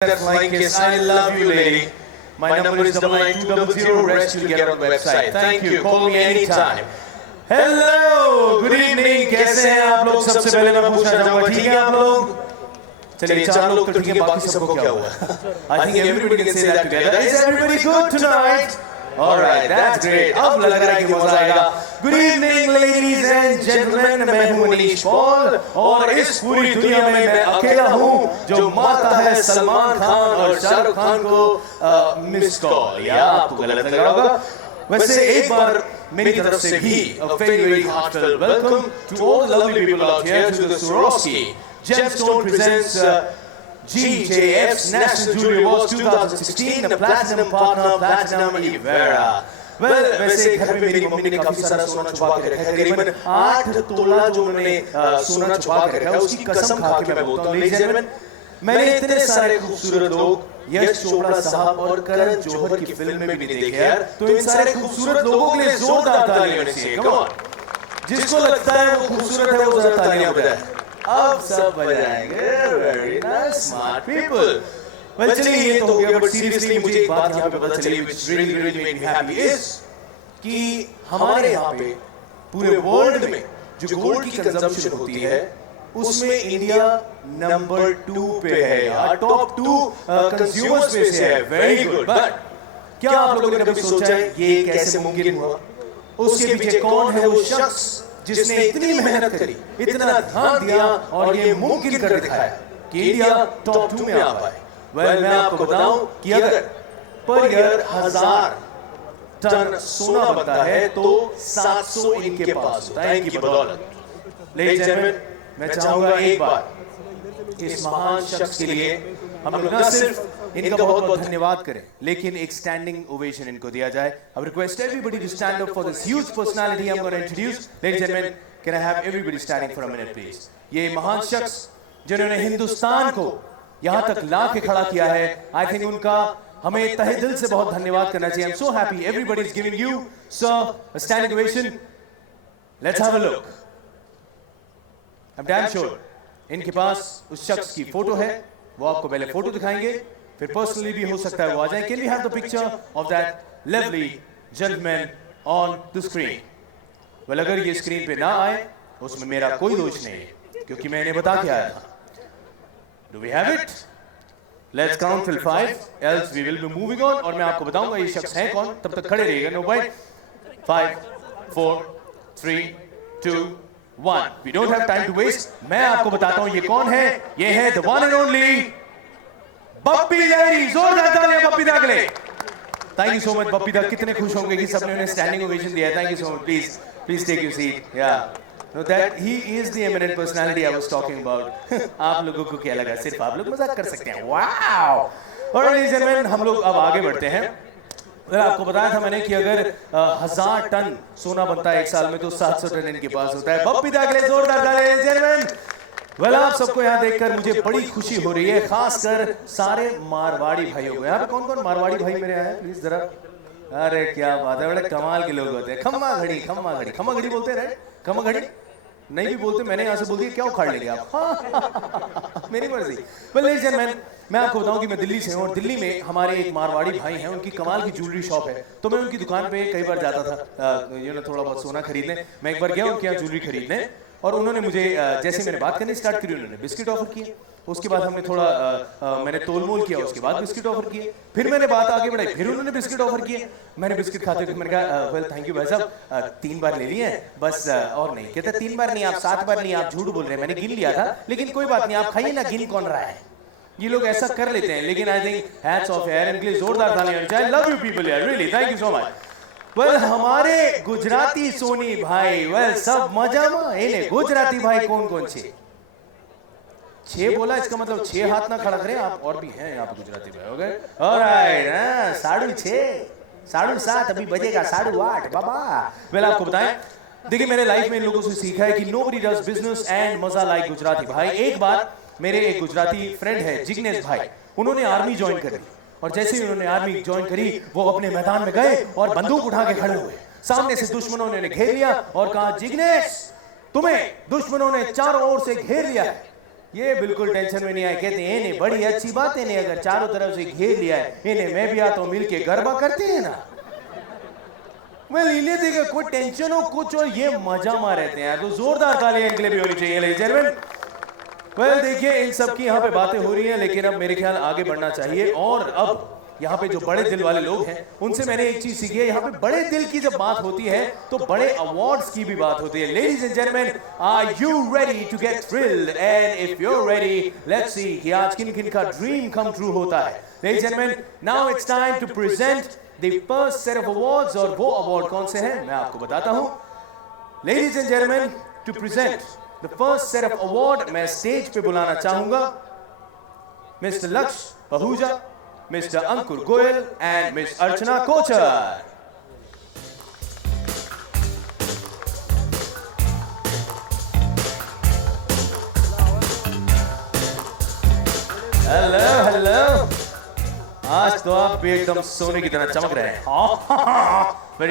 That flying kiss. I love you, lady. My number is 99200. Rest you'll get on the website. Thank you. Call me anytime. Hello. Good evening. कैसे हैं आप लोग? सबसे पहले मैं पूछना चाहूँगा, ठीक है आप लोग? चलिए चार लोग तो ठीक है, बाकी सबको क्या हुआ? I think everybody can say that together. Is everybody good tonight? All right, that's great. अब लग रहा है कि मजा आएगा. Good evening, ladies and gentlemen. मैं हूँ मनीष पॉल और इस पूरी दुनिया में मैं अकेला हूँ जो मारता है सलमान खान और शाहरुख खान को मिस कॉल. या आपको गलत लग रहा होगा. वैसे एक बार मेरी तरफ से भी a very heartfelt welcome to all the lovely people out here to the Swarovski Gemstone presents GJF's National Jewelry Awards 2016, the Platinum Partner, Platinum Evera. Well, वैसे घर में मेरी मम्मी ने काफी सारा सोना छुपा के रखा है. करीबन 8 तोला जो उन्होंने सोना छुपा के रखा है, उसकी कसम खा के मैं बोलता हूँ, ladies and gentlemen, मैंने इतने सारे खूबसूरत लोग यश चोपड़ा साहब और करण जौहर की फिल्म में भी नहीं देखे यार. तो इन सारे खूबसूरत लोगों के लिए जोरदार तालियां होनी चाहिए. Come on. जिसको लगता है वो खूबसूरत है वो जरा तालियां बजाए. अब सब बजाएंगे. Very nice, smart people. Well चलिए ये तो हो गया, बट सीरियसली मुझे एक बात यहाँ पे पता चली which really made me happy is कि हमारे यहाँ पे पूरे वर्ल्ड में जो गोल्ड की कंजम्पशन होती है उसमें इंडिया नंबर 2 पे है यार. टॉप 2 कंज्यूमर्स में से है. Very good. बट क्या आप लोगों ने कभी सोचा है ये कैसे मुमकिन हुआ? उसके पीछे कौन है वो शख्स जिसने इतनी मेहनत करी, इतना ध्यान दिया और ये मुमकिन कर दिखाया? कि इंडिया टॉप 2 में आ पाए। वेल मैं आपको बताऊं कि अगर पर ईयर 1000 टन सोना बनता है तो 700 इनके पास होता है, इनकी बदौलत। लेडीज एंड जेंटलमैन, मैं चाहूंगा एक बार इस महान शख्स के लिए हम लोग न सिर्फ इनका बहुत बहुत धन्यवाद करें, लेकिन एक स्टैंडिंग ओवेशन इनको दिया जाए। I request everybody to stand up for this huge personality I am going to introduce. Ladies and gentleman, can I have everybody standing for a minute please. ये महान शख्स जिन्होंने हिंदुस्तान को यहां तक ला के खड़ा किया है, आई थिंक उनका हमें तहे दिल से बहुत धन्यवाद करना चाहिए। आई am so happy everybody is giving you sir a standing ovation. Let's have a look. I am damn sure इनके पास उस शख्स की फोटो है, वो आपको पहले फोटो दिखाएंगे, फिर पर्सनली भी हो सकता है वो आ जाए। Can we have the picture of that lovely gentleman on the screen? Well, अगर ये स्क्रीन पे ना आए उसमें मेरा कोई दोष नहीं है, क्योंकि मैंने बता के आया था। Do we have it? Let's count till 5 else we will be moving on. और मैं आपको बताऊंगा ये शख्स है कौन, तब तक खड़े रहिएगा। No bite. 5 4 3 2 1। We don't have time to waste. मैं आपको बताता हूं ये कौन है। ये है the one and only Bappi Lahiri. जोरदार तालियां बप्पी दा के लिए। Thank you so much Bappi da. कितने खुश होंगे कि सबने उन्हें स्टैंडिंग ओवेशन दिया। Thank you so much. Please take your seat. You know that he is the eminent personality I was talking about. आप लोगों को क्या लगा सिर्फ आप लोग मजाक कर सकते हैं? वाओ। और लेडीज एंड जेंटलमैन, हम लोग अब आगे बढ़ते हैं। अगर आपको बताया था मैंने कि अगर 1000 टन सोना बनता है एक साल में तो 700 टन इनके पास होता है। बप्पी दा के लिए जोरदार तालियां लेडीज एंड जेंटलमैन। वेल, आप सबको यहाँ देखकर मुझे बड़ी खुशी हो रही है, खासकर सारे मारवाड़ी भाइयों को। यहाँ पे कौन कौन मारवाड़ी भाई मेरे आए हैं प्लीज जरा। अरे क्या बात है, बड़े कमाल के लोग होते हैं। खम्मा घड़ी खम्मा घड़ी खम्मा घड़ी बोलते हैं, खम्मा घड़ी नहीं भी बोलते, मैंने यहाँ से बोल दिया, क्या उखाड़ लेंगे आप? हाँ मेरी मर्जी। वेल लेडीज एंड जेंटलमैन, मैं आपको बताऊं कि मैं दिल्ली से हूं और दिल्ली में हमारे एक मारवाड़ी भाई हैं, उनकी कमाल की ज्वेलरी शॉप है। तो मैं उनकी दुकान पे कई बार जाता था थोड़ा बहुत सोना खरीदने। मैं एक बार गया उनके यहाँ ज्वेलरी खरीदने और उन्होंने मुझे जैसे मैंने बात करनी स्टार्ट करी, उन्होंने बिस्किट ऑफर किए। उसके बाद हमने थोड़ा मैंने तोलमोल किया, उसके बाद बिस्किट ऑफर किए। फिर मैंने बात आगे बढ़ाई, फिर उन्होंने बिस्किट ऑफर किए। मैंने बिस्किट खाते हुए मैंने कहा वेल थैंक यू भाई साहब, 3 बार ले लिए हैं बस और नहीं। कहते 3 बार नहीं, आप 7 बार नहीं, आप झूठ बोल रहे हैं, मैंने गिन लिया था। लेकिन कोई बात नहीं, आप खाइए ना, गिन कौन रहा है। ये लोग ऐसा कर लेते हैं, लेकिन आई थिंक हैट्स ऑफ यार, इनके लिए जोरदार तालियां। आई लव यू पीपल यार, really thank you so much. Well हमारे गुजराती सोनी भाई, वेल सब मजा में। इन्हें गुजराती भाई कौन कौन छे? 6 बोला, इसका मतलब 6 हाथ ना खड़ा करें आप। और भी हैं यहाँ पे गुजराती भाई, हो गए ऑलराइट। 6:30 7:30 अभी बजेगा 8:30 बाबा। वेल आपको बताएं, देखिए मैंने लाइफ में इन लोगों से सीखा है कि नोबडी डज बिजनेस एंड मजा लाइक गुजराती भाई। एक बार मेरे एक गुजराती फ्रेंड है जिग्नेश भाई, उन्होंने आर्मी ज्वाइन कर ली और जैसे ही उन्होंने आर्मी ज्वाइन करी वो अपने मैदान में गए और बंदूक उठा के खड़े हुए। सामने से दुश्मनों ने घेर लिया और कहा जिग्नेश तुम्हें दुश्मनों ने चारों ओर से घेर लिया है। ये बिल्कुल टेंशन में नहीं आए, कहते हैं इन्हें बड़ी अच्छी बात है, इन्हें अगर चारों तरफ से घेर लिया है, इन्हें मैं भी आता हूं मिलके गरबा करते हैं ना। मैं इन्हें देखा कोई टेंशन हो कुछ और ये मजा मार रहते हैं। तो जोरदार तालियां इनके लिए भी होनी चाहिए लेडीज एंड जेंटलमैन। वेल देखिए इन सब की यहाँ पे बातें हो रही हैं, लेकिन अब मेरे ख्याल आगे बढ़ना चाहिए। और अब यहाँ पे जो बड़े दिल वाले लोग हैं उनसे मैंने एक चीज सीखी है, यहाँ पे बड़े दिल की जब बात होती है तो बड़े अवार्ड्स की भी बात होती है। Ladies and gentleman, are you ready to get thrilled? And if you are ready, let's see कि आज किन किन का ड्रीम कम ट्रू होता है। Ladies and gentleman, now it's time to present the first set of awards. और वो award कौन से हैं मैं आपको बताता हूँ। Ladies and gentleman, to present the first set of award मैं स्टेज पे बुलाना चाहूंगा mister Lakshya Pahuja, mister Ankur Goyal and miss Archana Kochar. Hello hello, आज तो आप भी एकदम सोने की तरह चमक रहे हैं।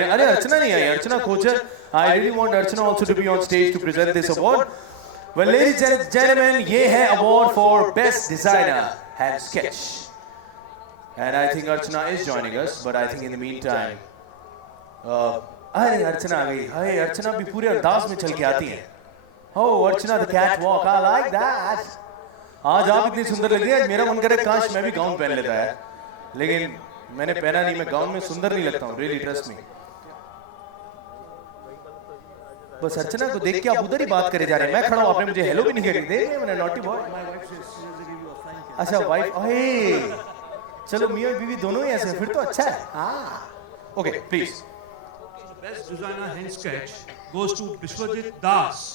अरे अर्चना नहीं आई, अर्चना Kochhar. I really want Archana also to be on stage to present this award. Well, ladies and gentlemen, ये है award for Best Designer Hand Sketch. And I think Archana is joining us, but I think in the meantime, अरे अर्चना आ गई। हाय अर्चना भी पूरे अंदाज में चल के आती हैं। Oh, Archana the catwalk, I like that. आज आप इतनी सुंदर लग रही है, मेरा मन करे काश मैं भी गाउन पहन लेता है, लेकिन मैंने पहना नहीं। मैं गाउन में सुंदर नहीं लगता हूँ, really trust me. बस अर्चना को देख के आप उधर ही बात करे जा रहे हैं। मैं खड़ा हूँ, आपने मुझे हेलो भी नहीं करी। मैंने नॉटी बॉय। अच्छा वाइफ, ओए चलो मियां बीवी दोनों ही ऐसे, फिर तो अच्छा है। हाँ okay please. Best designer hand sketch goes to Vishwajit Das.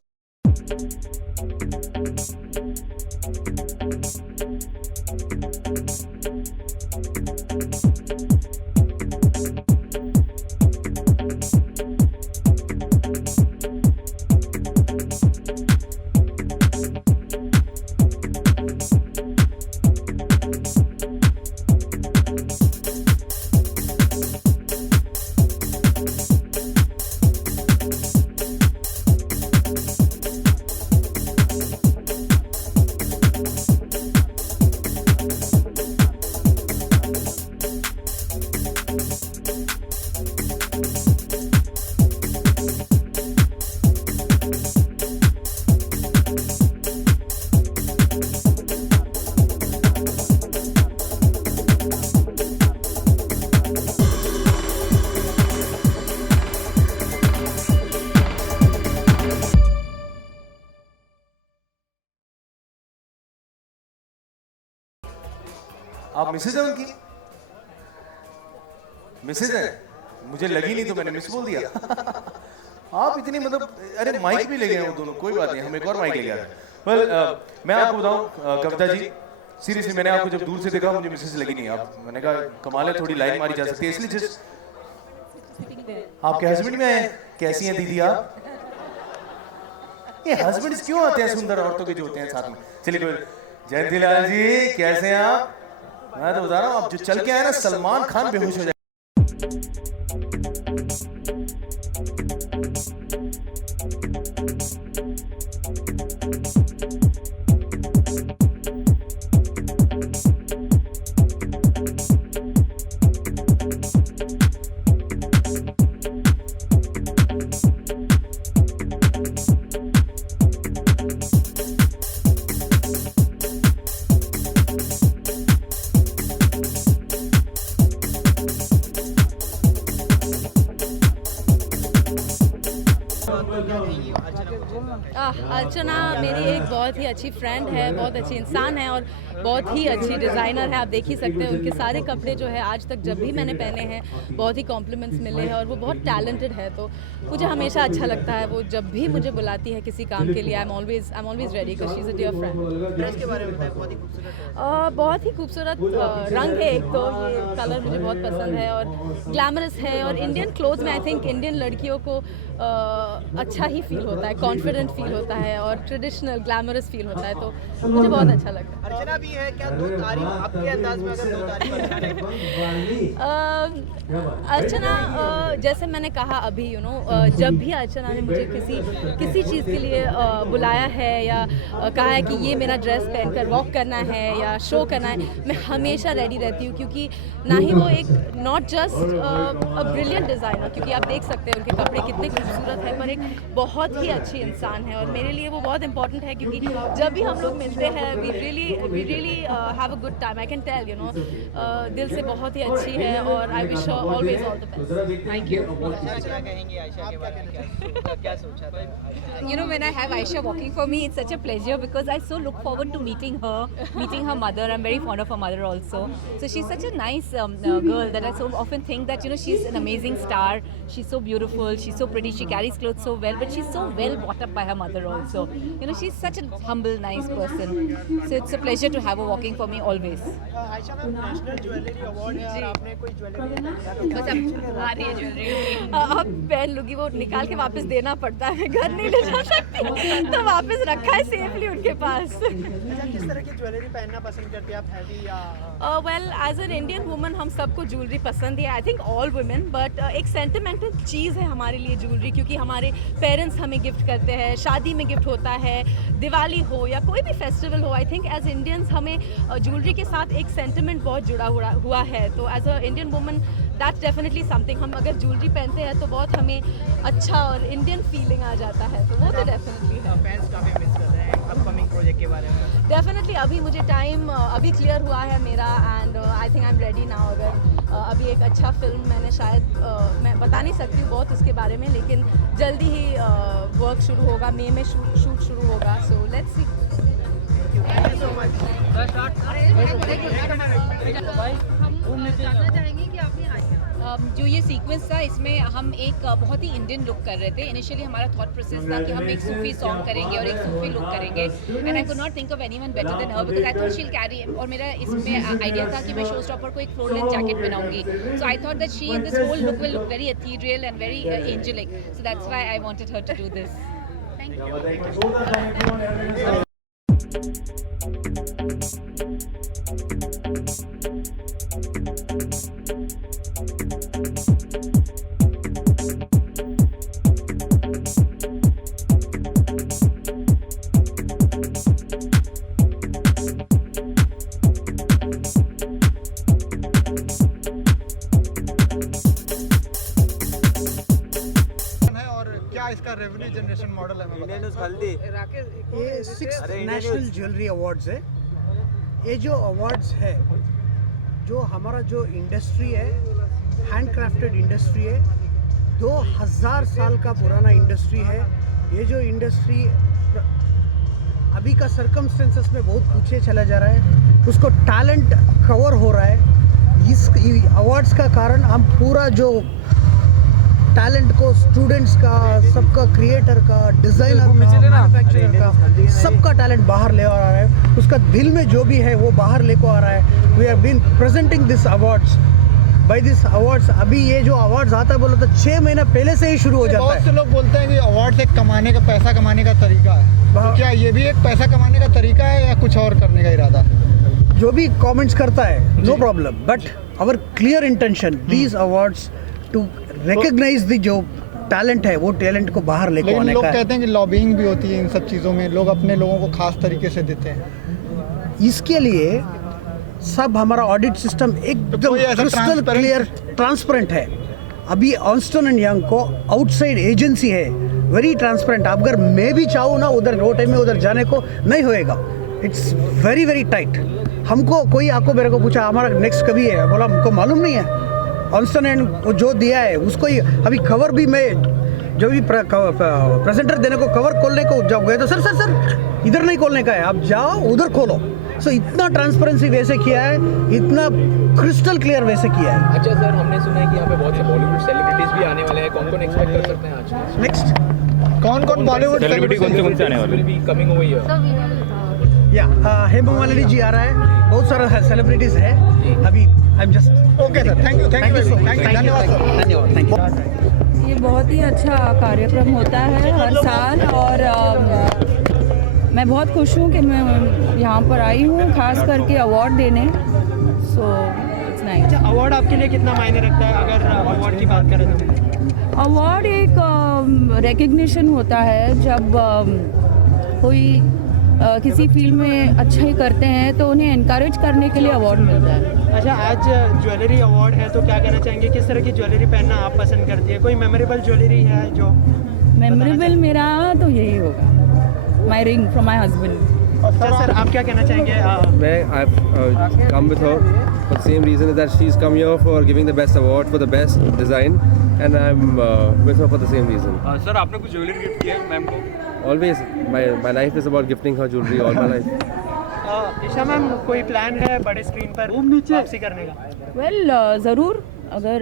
आप मिसेज हैं उनकी? मिसेज हैं? मुझे लगी नहीं तो मैंने मिस बोल दिया। आप इतनी मतलब, अरे माइक भी ले गए वो दोनों, कोई बात नहीं, हम एक और माइक ले गए। वेल मैं आपको बताऊं कविता जी, सीरियसली मैंने आपको जब दूर से देखा मुझे मिसेज लगी नहीं। आप, मैंने कहा कमाल है, थोड़ी लाइन मारी जा सकती है, इसलिए जस्ट आपके हस्बैंड में आए। कैसी हैं दीदी आप? ये हस्बैंड क्यों आते हैं सुंदर औरतों के जो होते हैं साथ में? चलिए कोई, जयंतीलाल जी कैसे हैं आप? मैं तो बता रहा हूँ, आप जो चल के आए ना, सलमान खान बेहोश हो जाए। अर्चना मेरी एक बहुत ही अच्छी फ्रेंड है, बहुत अच्छी इंसान है और बहुत ही अच्छी डिज़ाइनर है। आप देख ही सकते हैं उनके सारे कपड़े जो है आज तक जब भी मैंने पहने हैं बहुत ही कॉम्प्लीमेंट्स मिले हैं और वो बहुत टैलेंटेड है, तो मुझे हमेशा अच्छा लगता है। वो जब भी मुझे बुलाती है किसी काम के लिए, I am always ready because she is a dear friend. Dress के बारे में बताएं, बहुत ही खूबसूरत है। बहुत ही खूबसूरत रंग है, एक तो ये कलर मुझे बहुत पसंद है और ग्लैमरस है। और इंडियन क्लोथ में आई थिंक इंडियन लड़कियों को अच्छा ही फील होता है, कॉन्फिडेंट फील होता है और ट्रेडिशनल ग्लैमरस फील होता है, तो मुझे बहुत अच्छा लगता है। अर्चना भी है क्या? दो तारीफ आपके अंदाज में, अगर दो तारीफ अर्चना, जैसे मैंने कहा अभी जब भी अर्चना ने मुझे किसी चीज़ के लिए बुलाया है या कहा है कि ये मेरा ड्रेस पहनकर वॉक करना है या शो करना है, मैं हमेशा रेडी रहती हूँ, क्योंकि ना ही वो एक not just a brilliant designer, क्योंकि आप देख सकते हैं उनके कपड़े कितने खूबसूरत है, पर एक बहुत ही अच्छी इंसान है और मेरे लिए वो बहुत इंपॉर्टेंट है, क्योंकि जब भी हम लोग मिलते हैं we really have a good time. I can tell दिल से बहुत ही अच्छी है और I wish always all the best. Thank you. क्या कहेंगे आयशा के बारे में? क्या सोचा था? When I have Aisha walking for me, it's such a pleasure because I so look forward to meeting her mother. I'm very fond of her mother also. So she's such a nice girl that I so often think that she's an amazing star. She's so beautiful, she's so pretty, she carries clothes so well, but she's so well brought up by her mother also. She's such a humble, nice person. So it's a pleasure to have her walking for me always. Ayesha ma'am, national jewellery award है और आपने कोई jewellery बस अब आ रही है jewellery. अब पहन लूँगी, वो निकाल के वापस देना पड़ता है, घर नहीं ले जा सकती, तो वापस रखा है सेफली उनके पास। किस तरह की ज्वेलरी पहनना पसंद करती हैं आप? हैवी या well as an Indian woman हम सबको ज्वेलरी पसंद है, I think all women, but एक सेंटिमेंटल चीज़ है हमारे लिए ज्वेलरी, क्योंकि हमारे पेरेंट्स हमें गिफ्ट करते हैं, शादी में गिफ्ट होता है, दिवाली हो या कोई भी फेस्टिवल हो। आई थिंक एज इंडियंस हमें ज्वेलरी के साथ एक सेंटिमेंट बहुत जुड़ा हुआ है, तो as a Indian woman that's definitely something. हम अगर ज्वेलरी पहनते हैं तो बहुत हमें अच्छा और इंडियन फीलिंग आ जाता है, तो वो तो डेफिनेटली है। फैंस काफ़ी मिस कर रहे हैं अपकमिंग प्रोजेक्ट के बारे में? डेफिनेटली अभी मुझे टाइम अभी क्लियर हुआ है मेरा, and I think I am ready now. अगर अभी एक अच्छा फिल्म मैंने शायद मैं बता नहीं सकती हूँ बहुत उसके बारे में, लेकिन जल्दी ही वर्क शुरू होगा, मई में शूट शुरू होगा, सो लेट्स सी। जो ये सीक्वेंस था इसमें हम एक बहुत ही इंडियन लुक कर रहे थे। इनिशियली हमारा थॉट प्रोसेस था कि हम एक सूफी सॉन्ग करेंगे और एक सूफी लुक करेंगे, and I could not think of anyone better than her because I thought she will carry, और मेरा इसमें आइडिया था कि मैं शो स्टॉपर को एक फ्लोर लेंथ जैकेट बनाऊंगी, so I thought that she in this whole look will look very ethereal and very angelic, so that's why I wanted her to do this. Thank you. है और क्या इसका revenue generation model है? ये 6th national jewellery awards है। ये जो awards है, जो हमारा जो इंडस्ट्री है, हैंडक्राफ्टेड इंडस्ट्री है, 2000 साल का पुराना इंडस्ट्री है। ये जो इंडस्ट्री अभी का सर्कमस्टेंसेस में बहुत पीछे चला जा रहा है, उसको टैलेंट कवर हो रहा है। इस अवार्ड्स का कारण हम पूरा जो टैलेंट को, स्टूडेंट्स का, सबका, क्रिएटर का, डिज़ाइनर का, मैन्युफैक्चरर का, सबका टैलेंट बाहर ले आ रहा है। उसका दिल में जो भी है वो बाहर लेको आ रहा है। We have been presenting this awards by this awards. अभी ये जो अवार्ड्स आता है बोलो तो 6 महीना पहले से ही शुरू हो जाता बहुत है। से लोग बोलते हैं कि अवार्ड एक कमाने का, पैसा कमाने का तरीका है, तो क्या ये भी एक पैसा कमाने का तरीका है या कुछ और करने का इरादा? जो भी कमेंट्स करता है no problem, but our clear intention these awards to recognise the जो टैलेंट है, वो टैलेंट को बाहर लेके लेकिन आने लोग का है। कहते हैं कि लॉबिंग भी होती है इन सब चीज़ों में, लोग अपने लोगों को खास तरीके से देते हैं। इसके लिए सब हमारा ऑडिट सिस्टम एकदम कोई ऐसा क्रिस्टल transparent- क्लियर, ट्रांसपेरेंट है। अभी अर्नस्ट एंड यंग को आउटसाइड एजेंसी है, वेरी ट्रांसपेरेंट। अगर मैं भी चाहूँ ना उधर वो टाइम में उधर जाने को नहीं होएगा। It's very very tight. हमको कोई आपको मेरे को पूछा हमारा नेक्स्ट कभी है, बोला हमको मालूम नहीं है। अर्नस्ट एंड जो दिया है उसको ही अभी कवर भी मैं जो भी प्रेजेंटर देने को कवर खोलने को जब गए तो सर सर सर इधर नहीं खोलने का है, आप जाओ उधर खोलो। सो इतना ट्रांसपेरेंसी वैसे किया है, इतना क्रिस्टल क्लियर वैसे किया है। अच्छा सर, हमने सुना है कि यहाँ पे बहुत से बॉलीवुड सेलिब्रिटीज भी आने वाले हैं, कौन कौन एक्सपेक्ट कर सकते हैं आज? नेक्स्ट कौन कौन बॉलीवुड सेलिब्रिटी कौन से आने वाले will be coming over here? या हेमा मालिनी जी आ रहा है, बहुत सारा सेलिब्रिटीज है अभी। I am just okay sir, thank you धन्यवाद सर। धन्यवाद, थैंक यू। ये बहुत ही अच्छा कार्यक्रम होता है हर साल, और मैं बहुत खुश हूँ कि मैं यहाँ पर आई हूँ खास करके अवार्ड देने। So it's nice. अवार्ड आपके लिए कितना मायने रखता है अगर अवार्ड की बात करें तो? अवार्ड एक रिकग्निशन होता है जब कोई किसी फील्ड में अच्छा ही करते हैं तो उन्हें इनकरेज करने के लिए अवार्ड मिलता है। अच्छा, आज ज्वेलरी अवार्ड है तो क्या कहना चाहेंगे, किस तरह की ज्वेलरी पहनना आप पसंद करती है? कोई मेमोरेबल ज्वेलरी है जो मेमोरेबल मेरा तो यही होगा, my ring from my husband. Sir आप क्या कहना चाहेंगे? I've come with her for the same reason that she's come here for giving the best award for the best design, and I'm with her for the same reason. Sir आपने कुछ jewellery gift किया है ma'am को? Always, my life is about gifting her jewelry all my life. Isha ma'am, कोई plan है बड़े screen पर वापसी करने का? वेल ज़रूर, अगर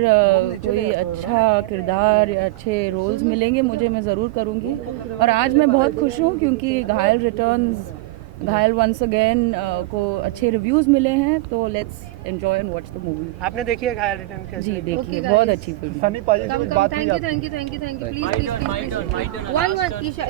कोई अच्छा किरदार या अच्छे रोल्स मिलेंगे मुझे, मैं ज़रूर करूँगी। और आज मैं बहुत खुश हूँ क्योंकि घायल रिटर्न्स, घायल वंस अगेन को अच्छे रिव्यूज़ मिले हैं, तो let's enjoy and watch the movie. आपने देखी है घायल रिटर्न? जी देखिए, बहुत अच्छी फिल्म। सनी पाजी से कुछ बात हुई आपकी? Thank you please one Isha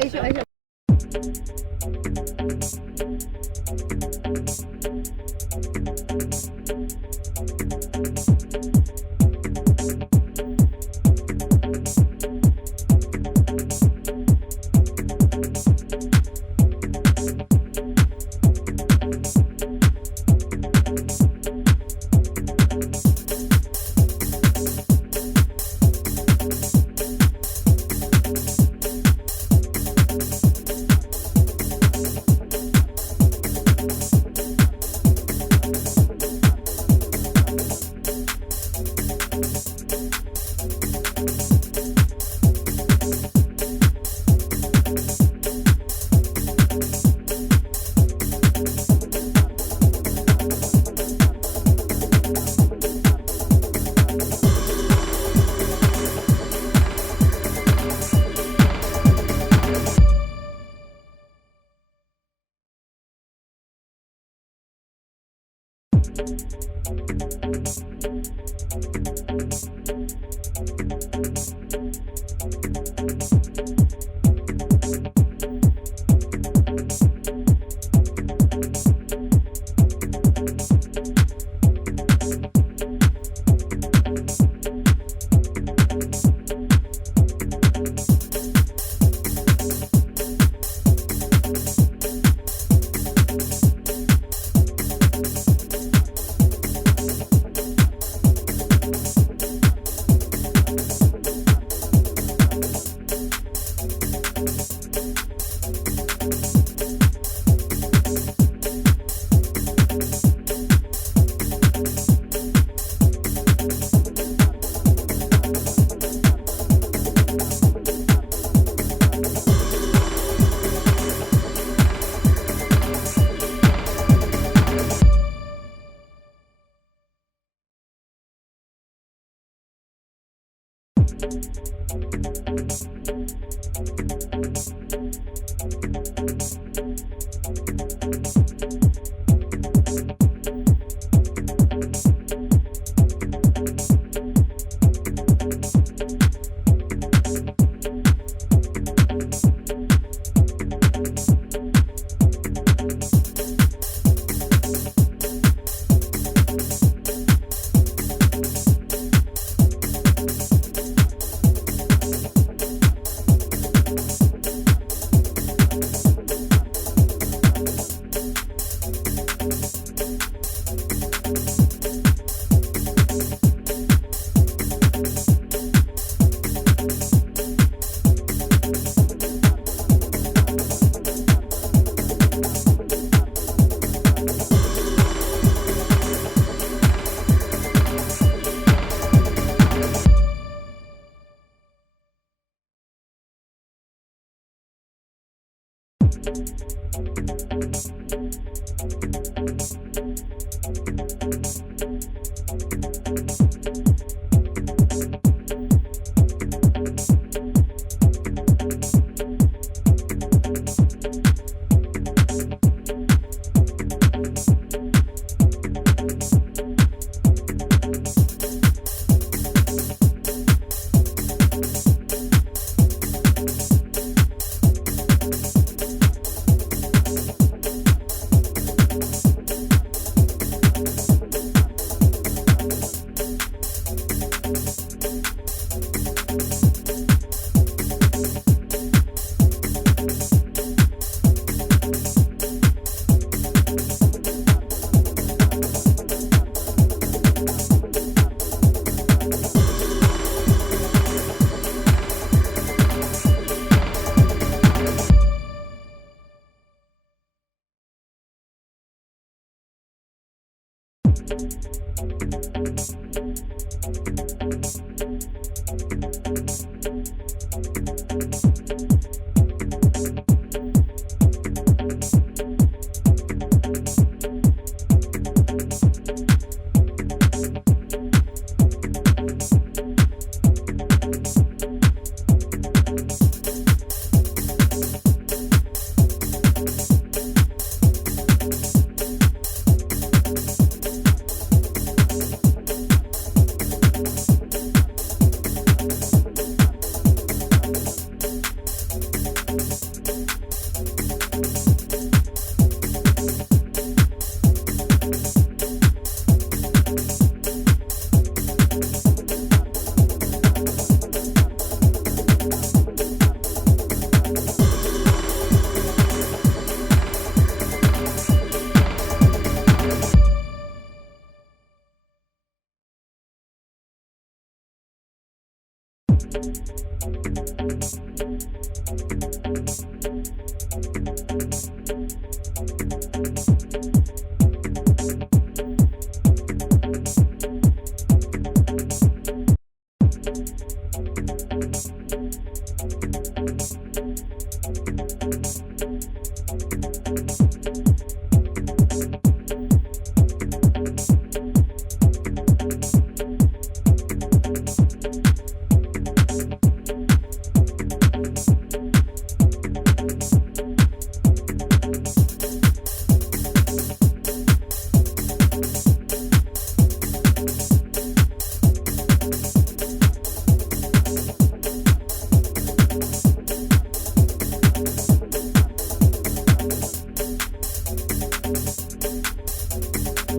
कुछ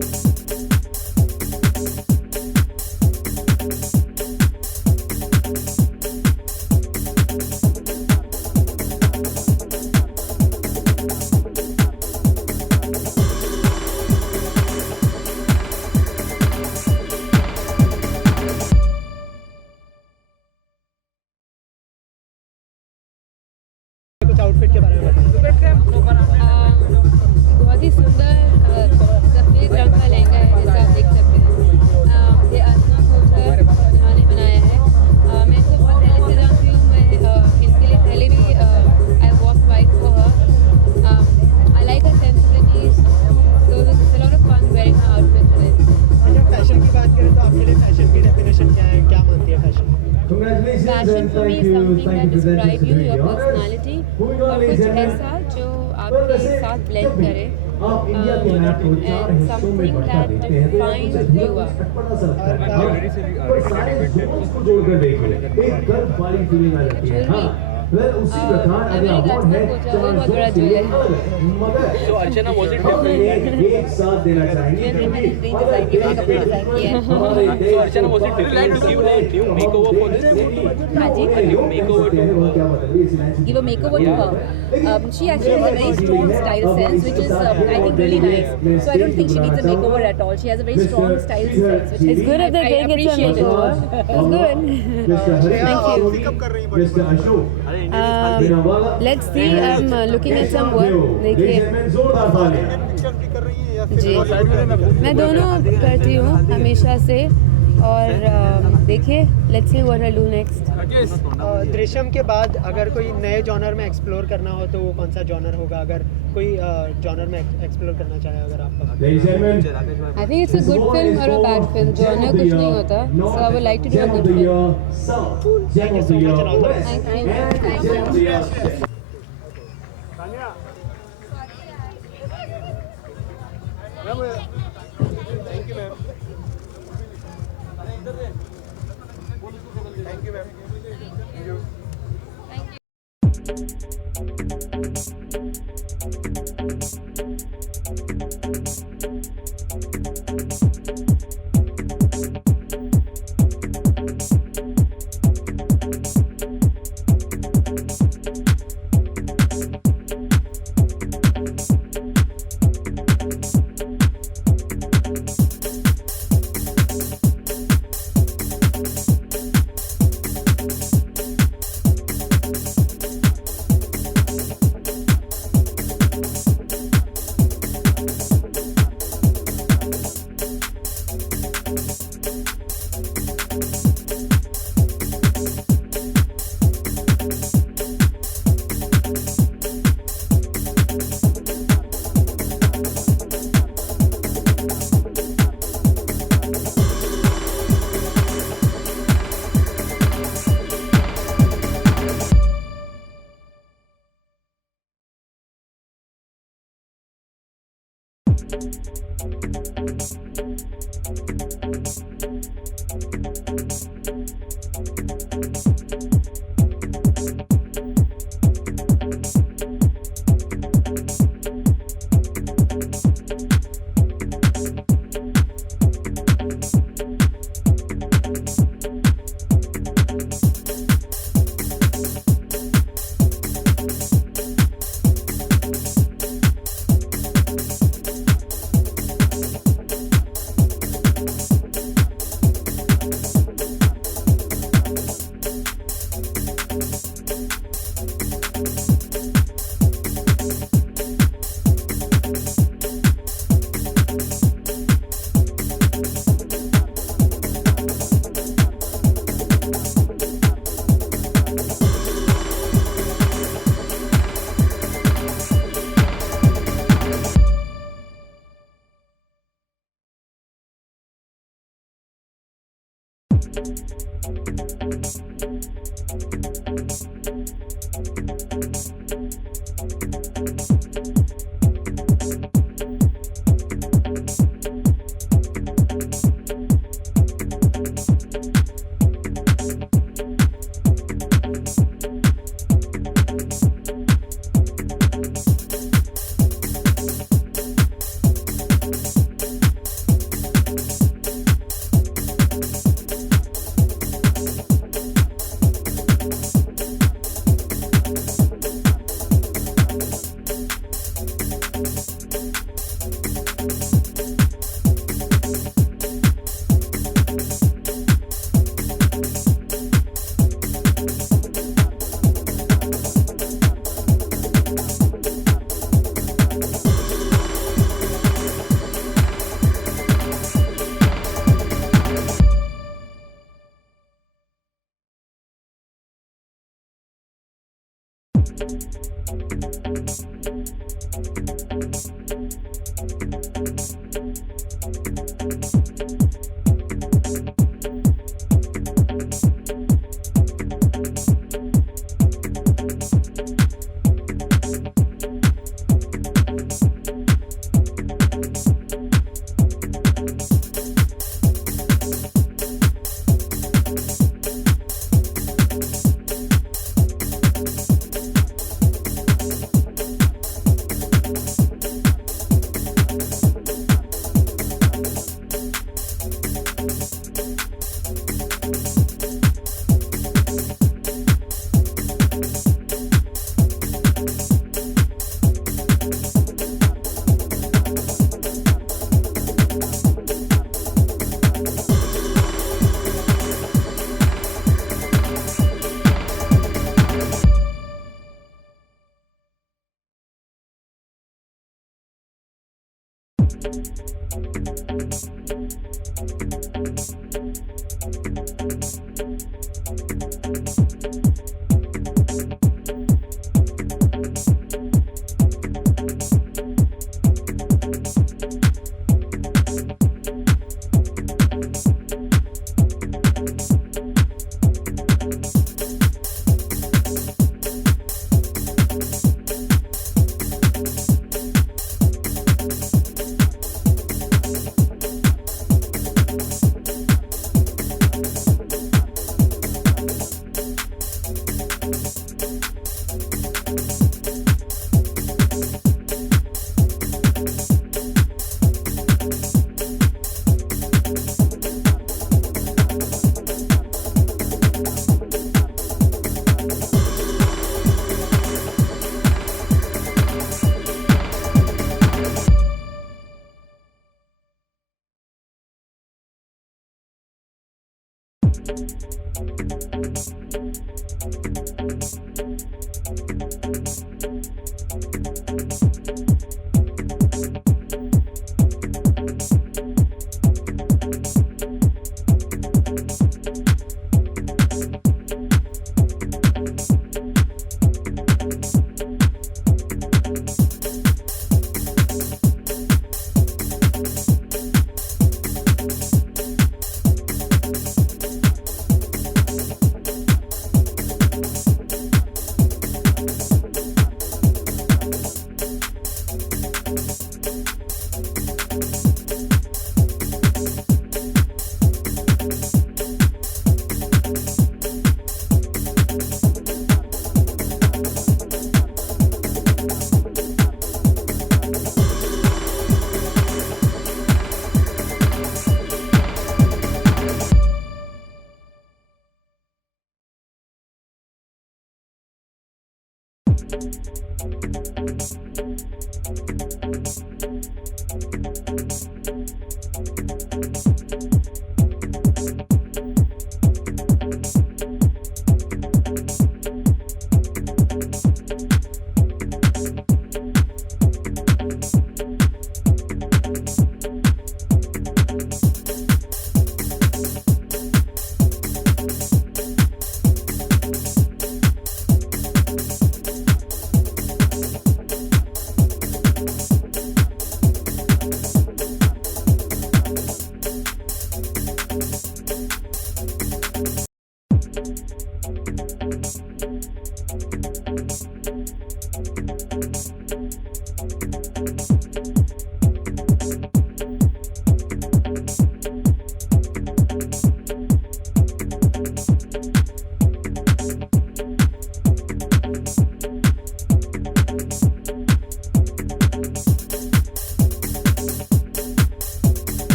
आउटफिट के बारे में बताइए। बहुत ही सुंदर सफ़ेद रंग का लहंगा है, जैसा आप देख सकते हैं। ये आसमा कोचर उन्होंने बनाया है। मैं इनको बहुत पहले से जानती हूँ। मैं इनके लिए पहले भी I walk twice for her. I like her sensibilities, so it's a lot of fun wearing her outfit today. अच्छा, फैशन की बात करें तो आपके लिए फैशन की डेफिनेशन क्या है, क्या मानती है fashion? Fashion for me is something that describes you, your personality, और कुछ ऐसा जो आपके साथ blend करे, and something that defines who you are. So Archana, was it different? So Archana, was it different to give a new makeover for this? A new makeover to Give a makeover to her. She actually has a very strong style sense, which is I think really nice. So I don't think she needs a makeover at all. She has a very strong style sense, which It's good if they're getting it from makeover. It's good. Thank कब कर रही हैं? Let's see. I'm looking at some work. देखिए picture भी कर रही हैं या जी, मैं दोनों करती हूँ हमेशा से, और देखिए let's see what I do next. Drishyam के बाद अगर कोई नए जॉनर में एक्सप्लोर करना हो तो वो कौन सा जॉनर होगा? अगर कोई जॉनर में एक्सप्लोर करना चाहे अगर आपका? I think it's a good film और अ बैड फिल्म, जॉनर कुछ नहीं होता। So I would like to do a good film. Thank you so much and all the best. Thank you.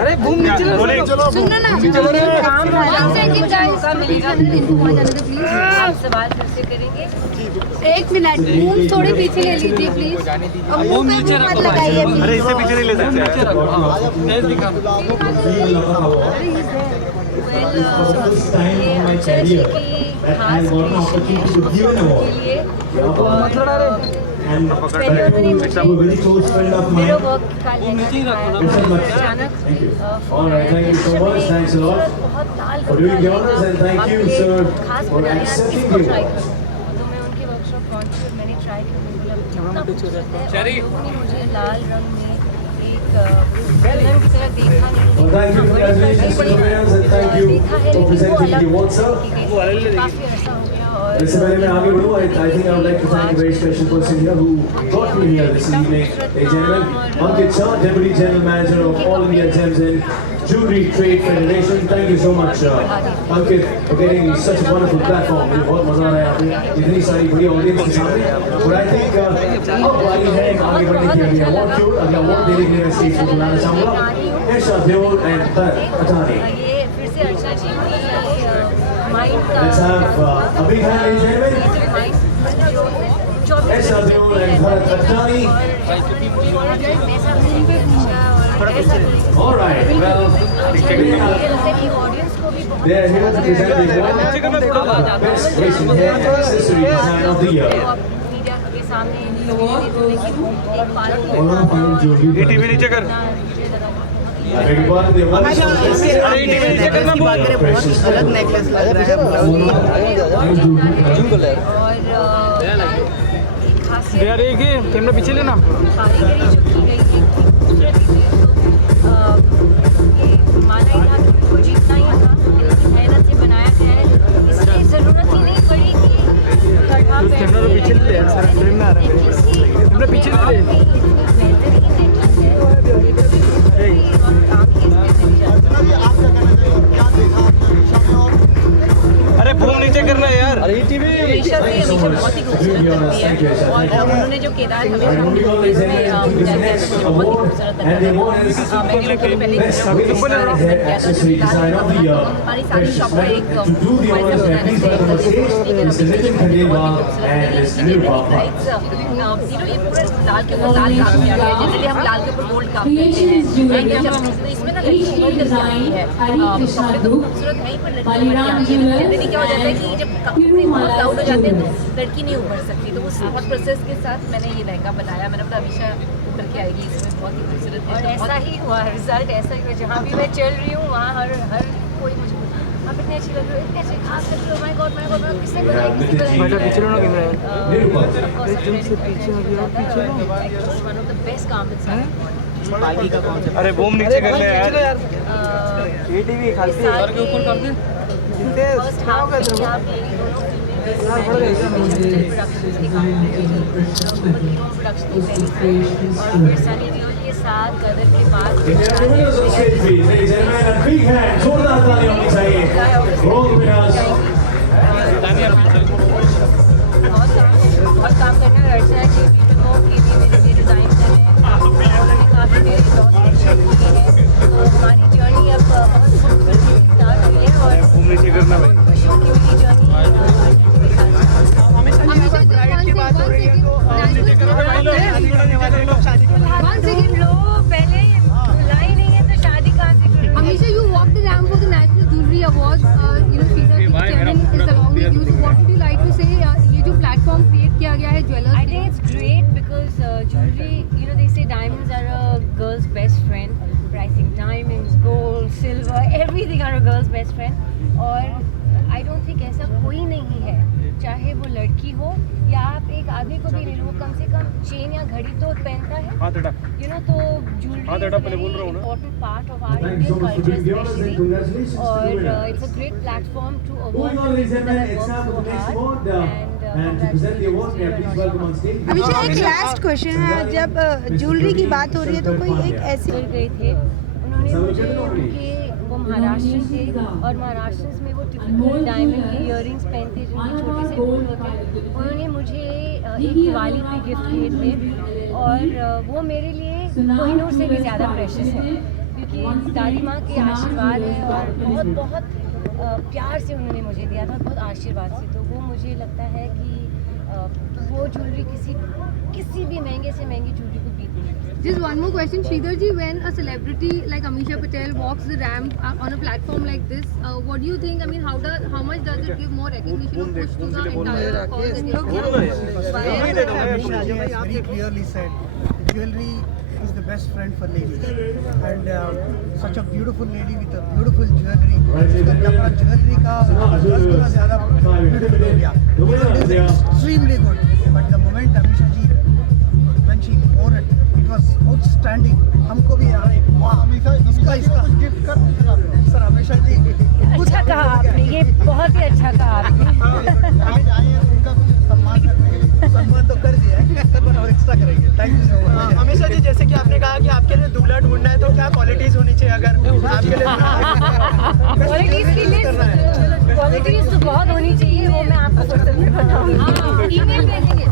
अरे बूम नीचे सुनना ना काम मौका मिलेगा इनको वहाँ जाने दो प्लीज। आप सवाल फिर से करेंगे। 1 मिनट बूम थोड़ी पीछे ले लीजिए प्लीज। बूम नीचे मत लगाइए। अरे इससे पीछे नहीं ले सकते And very close friend of mine. All right, thank you so much. Thanks a lot for doing the honors, and thank you, sir, for accepting the award. मुझे लाल रंग में एक कलर की तरह देखा नहीं। Well, thank you, congratulations to the winners, and thank you for presenting the award, sir. काफी ऐसा हो गया और इससे पहले मैं आगे बढ़ूँ, I think I would like to thank a very special person here who brought me here this evening, ladies and gentlemen. Ankit Shah, Deputy General Manager of All India Gems and Jewelry Trade Federation. Thank you so much, Ankit, for getting such a wonderful platform. मुझे बहुत मजा आ रहा है यहाँ पे इतनी सारी बड़ी ऑडियंस के सामने। और I think अब बारी है आगे बढ़ने की अगले अवार्ड की ओर। अगला अवार्ड देने के लिए मैं स्टेज पर बुलाना चाहूँगा Esha Deol and Atani. ये फिर से अर्चना जी की माइंड का Let's have a big hand, ladies and gentlemen. Esha Deol and Bharat Atani. All right, well, they are here to present the award Best Asian Hair and Accessory Design of the Year. ATV नीचे कर। I beg your pardon, the award is for Best Precious अलग necklace लग रहा है। यार एक ही camera पीछे लेना। माना ही था कि वो जीतना ही था, मेहनत से बनाया गया है, इसलिए ज़रूरत ही नहीं पड़ी कि कैमरा तो पीछे ले यार, सर फ्रेम में आ रहा है। कैमरा पीछे ले। अरे बूम नीचे करना यार। अरे टीवी हमेशा से हमेशा बहुत ही खूबसूरत लगती है और उन्होंने जो किरदार हमेशा इसमें मुझे बहुत ही खूबसूरत लगता है। मैंने उनको पहले हमारी सारी शॉप पर एक ये पूरे लाल के ऊपर लाल काम किया गया है। जनरली हम लाल के ऊपर गोल्ड काम करते हैं, इसमें ना लड़की है कपड़े तो खूबसूरत है ही पर जनरली क्या हो जाता है कि जब कपड़े बहुत लाउड हो जाते हैं तो लड़की नहीं उभर सकती। तो उस थॉट प्रोसेस के साथ मैंने ये लहंगा बनाया। मैंने अपना हमेशा उभर के आएगी, इसमें बहुत ही खूबसूरत है और ऐसा ही हुआ। रिजल्ट ऐसा ही हुआ, जहाँ भी मैं चल रही हूँ वहाँ हर कोई मुझे आप इतने अच्छी लग रहे हो, इतने अच्छे खास कर रहे हो। माय गॉड किसने बनाई पीछे लो ना camera. One of the best garments है। अरे बूम नीचे कर ले यार। ATV खाली सर के ऊपर कर दे। फर्स्ट हाफ में आप मेरी दोनों फिल्में और सनी देओल के साथ कदर के बाद Ladies and gentlemen, a big hand, जोरदार ताली होनी चाहिए। World winners. बहुत काम करना है। अर्चना जी भी को की भी मेरे डिज़ाइन कर रहे हैं, उन्होंने काफ़ी मेरे दोस्त है। तो हमारी जर्नी अब बहुत खूबसूरती स्टार्ट हुई है और नीचे करना भाई। खुशियों की मेरी जर्नी पहले लाई नहीं है तो शादी कहाँ से करें? Amisha, you walked the ramp for the National Jewelry Awards. Sheeta Chairman is along with you. So what would you like to say? ये जो platform create किया गया है jewelers. I think it's great because jewelry, they say diamonds are a girl's best friend. Pricing diamonds, gold, silver, everything are a girl's best friend. और I don't think ऐसा कोई नहीं है, चाहे वो लड़की हो या आप एक आदमी को भी ले लो, कम से कम चेन या घड़ी तो पहनता है। तो jewelry is a very important part of our Indian culture especially. और it's a great platform to award the people that have worked so hard and to present the award, may I please welcome on stage. Amisha, एक last question है। जब jewellery की बात हो रही है तो कोई एक ऐसी गए थे, उन्होंने मुझे उनके वो महाराष्ट्र से और महाराष्ट्र में वो टिपिकल डायमंड के इयररिंग्स पहनते जिनके छोटे से गोल होते हैं, उन्होंने मुझे एक दिवाली पे गिफ्ट किए थे और वो मेरे लिए कोहिनूर से भी ज़्यादा प्रेशियस है। क्योंकि दादी माँ के आशीर्वाद है और बहुत बहुत प्यार से उन्होंने मुझे दिया था, बहुत आशीर्वाद से। तो वो मुझे लगता है कि वो ज्वेलरी किसी भी महंगे से महंगी ज्वेलरी को बीत नहीं सकती। Just one more question, Sridhar ji. When a celebrity like Amisha Patel walks the ramp on a platform like this, what do you think? I mean, how much does it give more recognition or push to the entire cause that Amisha has very clearly said, jewelry is the best friend for ladies, and such a beautiful lady with a beautiful jewelry. उसका कपड़ा jewelry का 10 गुना ज़्यादा beautiful हो गया. It is extremely good. But the moment Amisha ji, when she wore it, it was outstanding. हमको भी यार वाह, इसका गिफ्ट कर सर हमेशा जी। अच्छा कहा आपने, ये बहुत ही अच्छा कहा आपने। उनका सम्मान तो कर दिया है और एक्स्ट्रा करेंगे। Thank you so much. हमेशा जी, जैसे कि आपने कहा कि आपके लिए दूल्हा ढूंढना है तो क्या क्वालिटीज होनी चाहिए अगर आपके लिए? क्वालिटीज तो बहुत होनी चाहिए, वो मैं आपको फुर्सत में बताऊंगी, ईमेल भेजेंगे।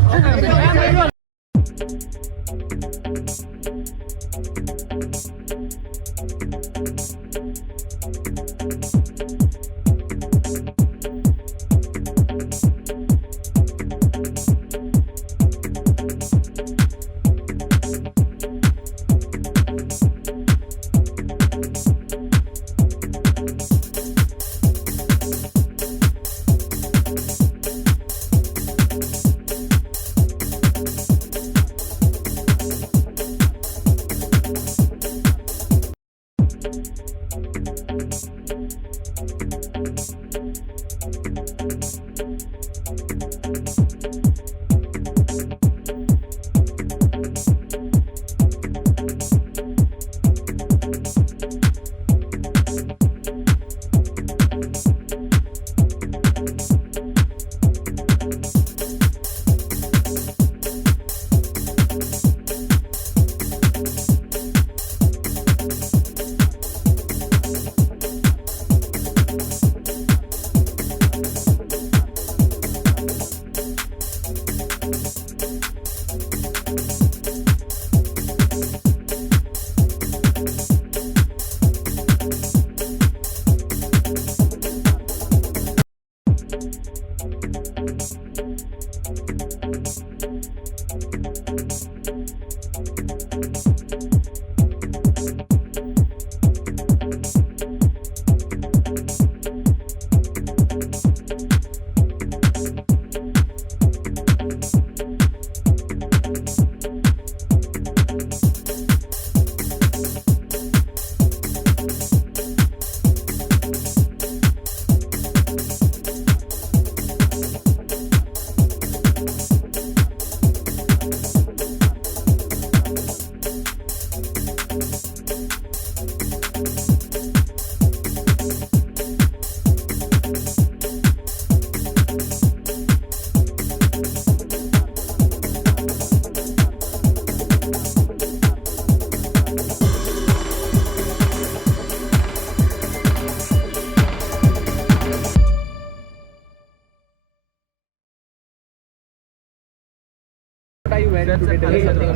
I am wearing the creation by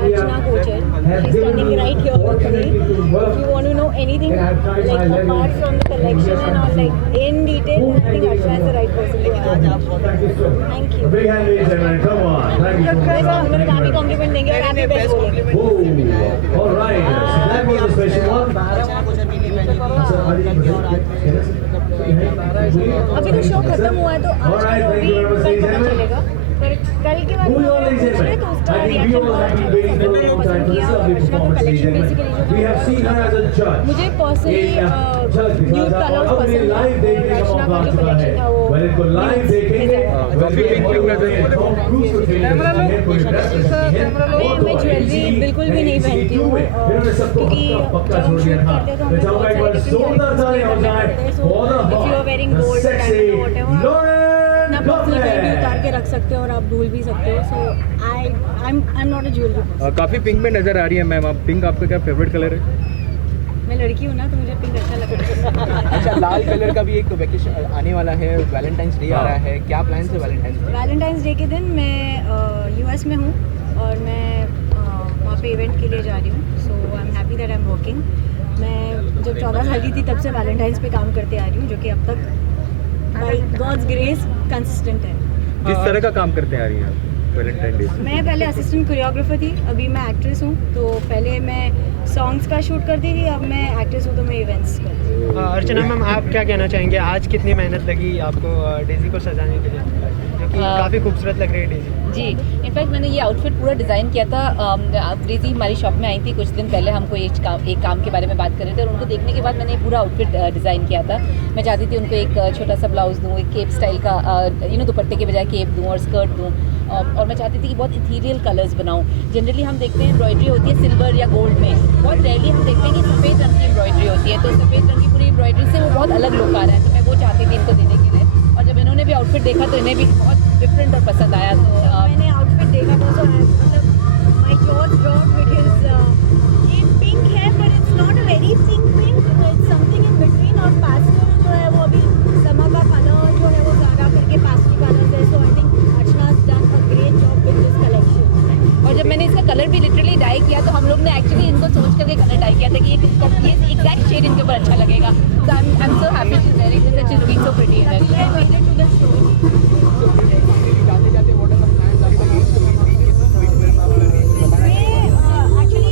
Archana Kochar. She's standing right here with me. If you want to know anything like apart from the collection and all like in detail, I think Archana is the right person to ask. Thank you. Big hand, ladies and gentlemen. Come on. Thank you. हमें काफी complement देंगे और happy best बोलेंगे। All right. So that was a special one. अभी तो show खत्म हुआ है तो आज का भी कल पता चलेगा। पर कल के बाद तो उसका रिएक्शन बहुत पसंद किया और अर्चना का कलेक्शन बेसिकली जो मुझे पर्सनली न्यूड कलर्स पसंद है और अर्चना का जो कलेक्शन था वो मैं ज्वेलरी बिल्कुल भी नहीं पहनती हूँ क्योंकि जब हम शूट करते हैं तो हमें बहुत सारे different so if you are wearing gold diamond whatever अपना पर्सनल कहीं भी उतार के रख सकते हो और आप भूल भी सकते हो। So I am not a jewellery. काफ़ी पिंक में नज़र आ रही है मैम, आप पिंक आपका क्या फेवरेट कलर है? मैं लड़की हूँ ना तो मुझे पिंक अच्छा लगता है। अच्छा, लाल कलर का भी एक वेकेशन आने वाला है, वैलेंटाइंस डे आ रहा है, क्या प्लान है वैलेंटाइंस डे के दिन? मैं यूएस में हूँ और मैं वहाँ पे इवेंट के लिए जा रही हूँ, so I am happy that I am working. मैं जब 14 साल की थी तब से वैलेंटाइंस पे काम करते आ रही हूँ, जो कि अब तक बाय गॉड्स ग्रेस कंसिस्टेंट है। किस तरह का काम करते आ रही हैं आप वैलेंटाइन डे? मैं पहले असिस्टेंट कोरियोग्राफर थी, अभी मैं एक्ट्रेस हूँ। तो पहले मैं सॉन्ग्स का शूट करती थी, अब मैं एक्ट्रेस हूँ तो मैं इवेंट्स करती हूँ। अर्चना मैम, आप क्या कहना चाहेंगे, आज कितनी मेहनत लगी आपको डेजी को सजाने के लिए, जो कि काफ़ी खूबसूरत लग रही है डेजी? जी, इनफैक्ट मैंने ये आउटफिट पूरा डिज़ाइन किया था। डेजी हमारी शॉप में आई थी कुछ दिन पहले, हमको एक काम के बारे में बात कर रहे थे और उनको देखने के बाद मैंने पूरा आउटफिट डिज़ाइन किया था। मैं चाहती थी उनको एक छोटा सा ब्लाउज़ दूँ, एक केप स्टाइल का दुपट्टे के बजाय केप दूँ और स्कर्ट दूँ, और मैं चाहती थी कि बहुत इथीरियल कलर्स बनाऊँ। जनरली हम देखते हैं एम्ब्रॉयडरी होती है सिल्वर या गोल्ड में, बहुत रेयरली हम देखते हैं कि सफ़ेद रंग की एम्ब्रॉयडरी होती है, तो सफ़ेद रंग की पूरी एम्ब्रॉयडरी से वो बहुत अलग लुक आ रहा है, तो मैं वो चाहती थी इनको देने के लिए। और जब इन्होंने भी आउटफिट देखा तो इन्हें भी बहुत डिफरेंट और पसंद आया। तो मैंने आउटफिट देखा था तो मतलब माय जॉज ड्रॉप्ड बिकॉज़ ये पिंक है but it's not a very pink, it's something in between. और पास्टल जो है वो अभी समा का कलर जो है वो ज़्यादा करके पास्टल कलर्स है, so I think Archana has done a great job with this collection. और जब मैंने इसका कलर भी लिटरली डाई किया तो हम लोग ने एक्चुअली इनको सोच करके कलर डाई किया था कि ये एग्जैक्ट शेड इनके ऊपर अच्छा लगेगा। So I am so happy to wearing this, she is looking so pretty in it. Actually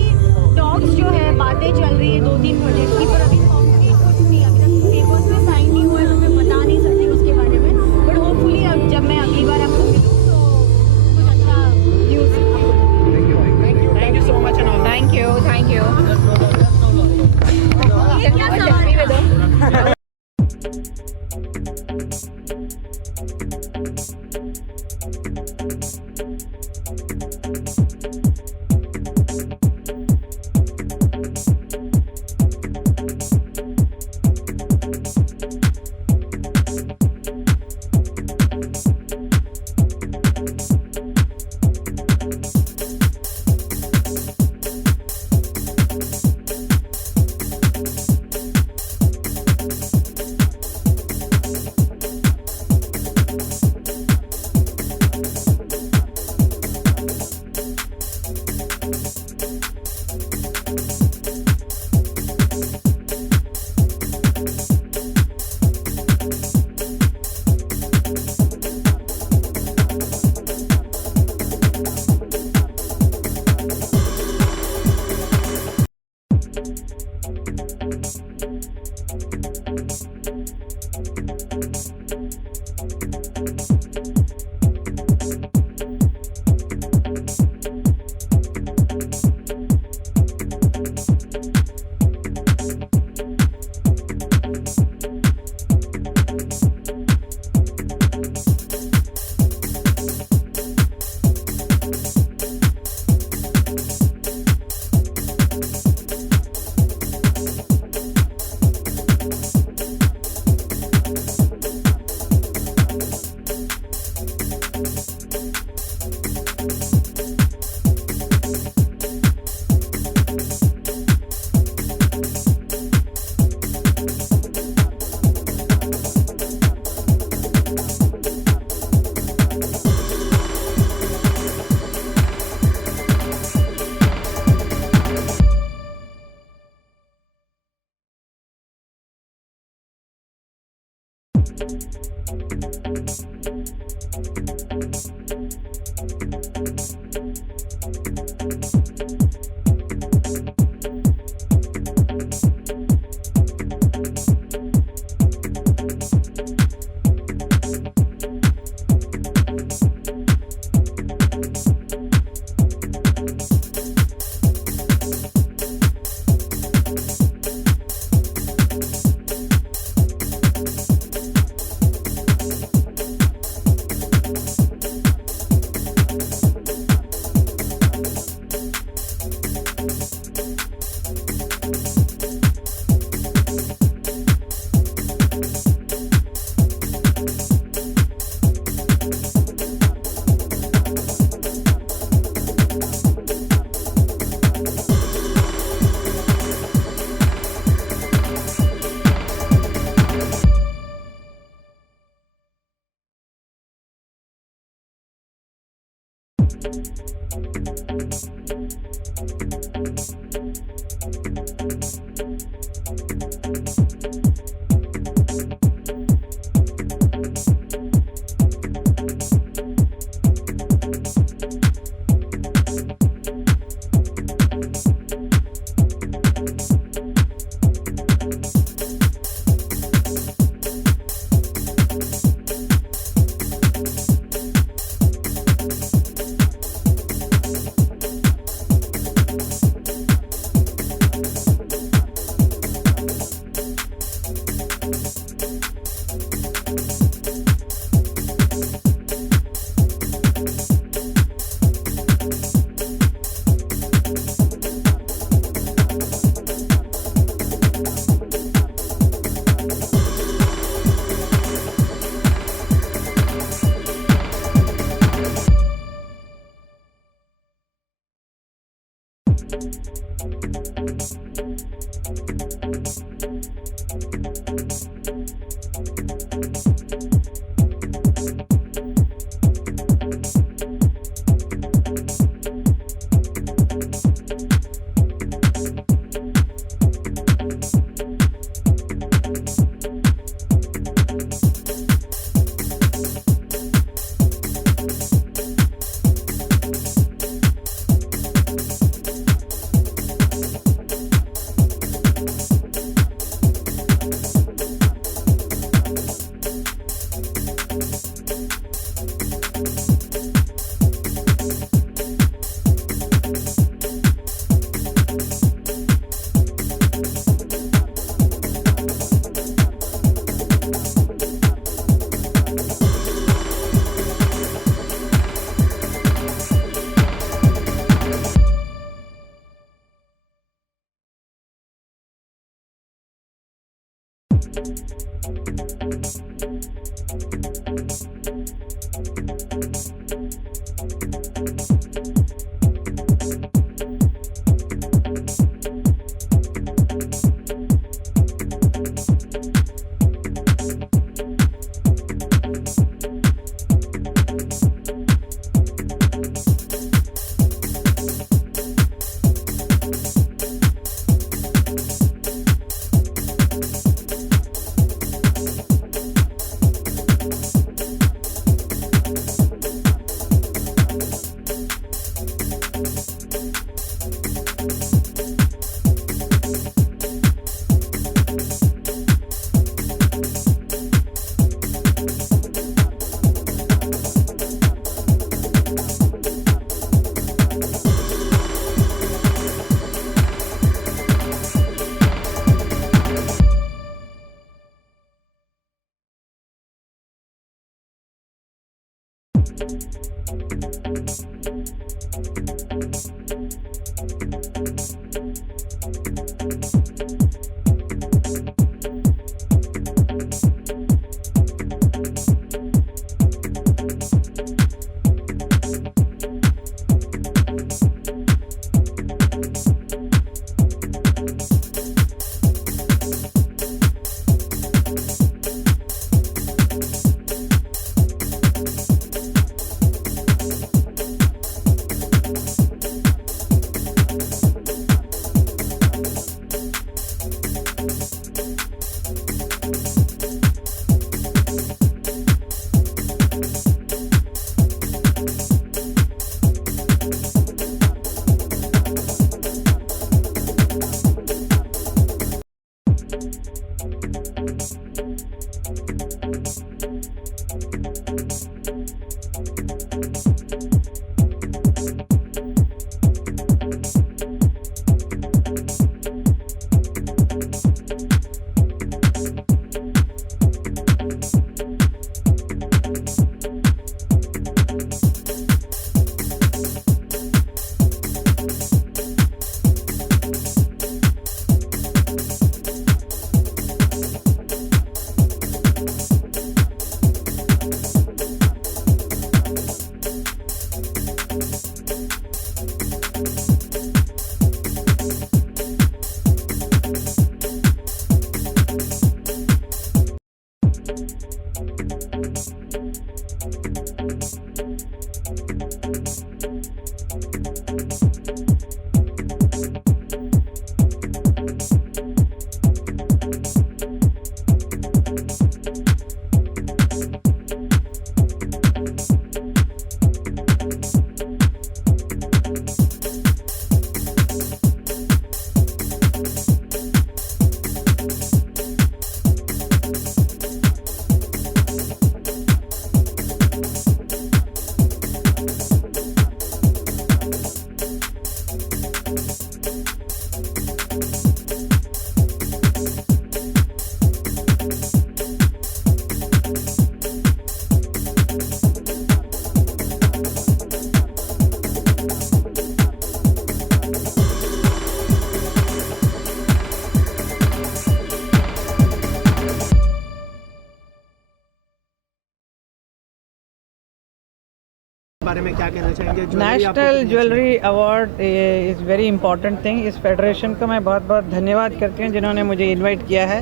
बारे में क्या कहना चाहेंगे? National jewellery award is very important thing. इस फेडरेशन को मैं बहुत बहुत धन्यवाद करती हूँ जिन्होंने मुझे इनवाइट किया है,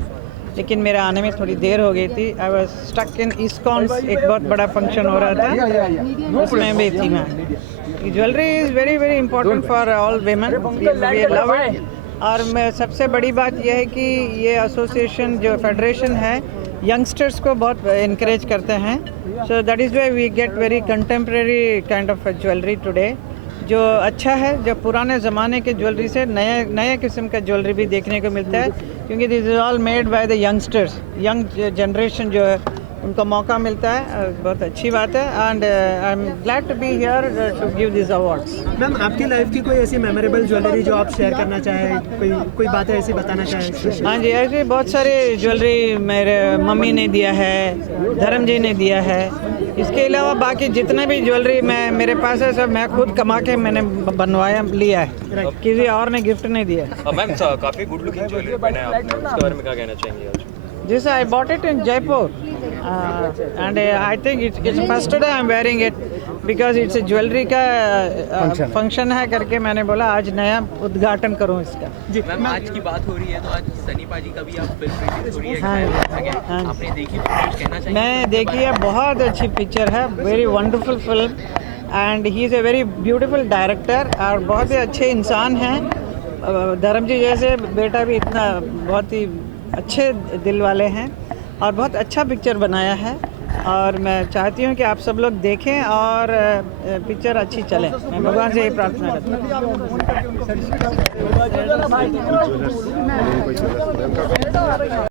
लेकिन मेरे आने में थोड़ी देर हो गई थी। I was stuck in ISKCON, एक बहुत बड़ा फंक्शन हो रहा था, उसमें भी थी मैं। Jewellery is very very important for all women, we love it. और मैं सबसे बड़ी बात यह है कि ये एसोसिएशन जो फेडरेशन है यंगस्टर्स को बहुत इनक्रेज करते हैं। So that is why we get very contemporary kind of jewellery today, जो अच्छा है। जो पुराने ज़माने के ज्वेलरी से नए किस्म का ज्वेलरी भी देखने को मिलता है, क्योंकि this is all made by the youngsters. Young generation जो है उनको मौका मिलता है, बहुत अच्छी बात है। And I am glad to be here to give this awards. Ma'am, आपकी लाइफ की कोई ऐसी मेमोरेबल ज्वेलरी जो आप शेयर करना चाहें, कोई बातें ऐसी बताना चाहें? हाँ जी, ऐसी बहुत सारी ज्वेलरी मेरे मम्मी ने दिया है, धर्म जी ने दिया है। इसके अलावा बाकी जितने भी ज्वेलरी मेरे पास है सब मैं खुद कमा के मैंने बनवाया लिया है, किसी और ने गिफ्ट नहीं दिया। मैम काफ़ी गुड लुकिंग ज्वेलरी पहने हैं आपने, उसके बारे में क्या कहना चाहेंगे आज? This I bought it in Jaipur, and I think it's first day I'm wearing it because it's a jewelry का फंक्शन है करके मैंने बोला आज नया उद्घाटन करूं इसका। जी मैम, आज की बात हो रही है तो आज सनी पाजी का भी आप फिल्म रिलीज हो रही है, हाँ, आपने देखी तो कुछ कहना चाहिए? मैं देखी है, बहुत अच्छी पिक्चर है, very wonderful film and he is a very beautiful director और बहुत ही अच्छे इंसान हैं। धर्म जी जैसे बेटा भी इतना बहुत ही अच्छे दिल वाले हैं और बहुत अच्छा पिक्चर बनाया है। और मैं चाहती हूँ कि आप सब लोग देखें और पिक्चर अच्छी चले। मैं भगवान से यही प्रार्थना करती हूँ।